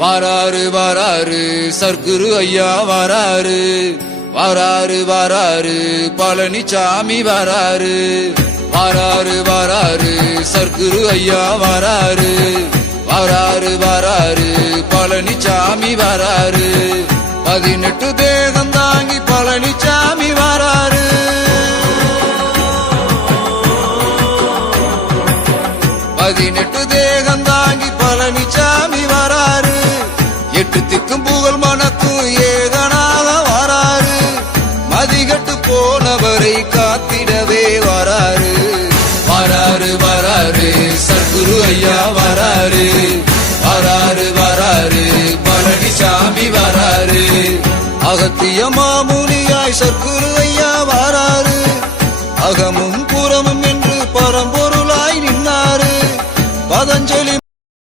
வாராரு வாராரு சர்க்குரு ஐயா வாராரு வாராரு வாராரு பழனிசாமி வாராரு வாராரு வாராரு சர்க்குரு ஐயா வாராரு வாராரு வாராரு பழனிசாமி வாராரு பதினெட்டு தேகம் தாங்கி பழனிசாமி வாராரு பதினெட்டு தேகம் தாங்கி பழனிசாமி போனவரை காத்திடவே வராரு. வராரு வராரு சத்குரு ஐயா வராரு. வராரு வராரு பழனிசாமி வராரு. அகத்திய மாமூலியாய் சத்குரு ஐயா வராரு. அகமும் புறமும் என்று பரம்பொருளாய் நின்னாரு. பதஞ்சலி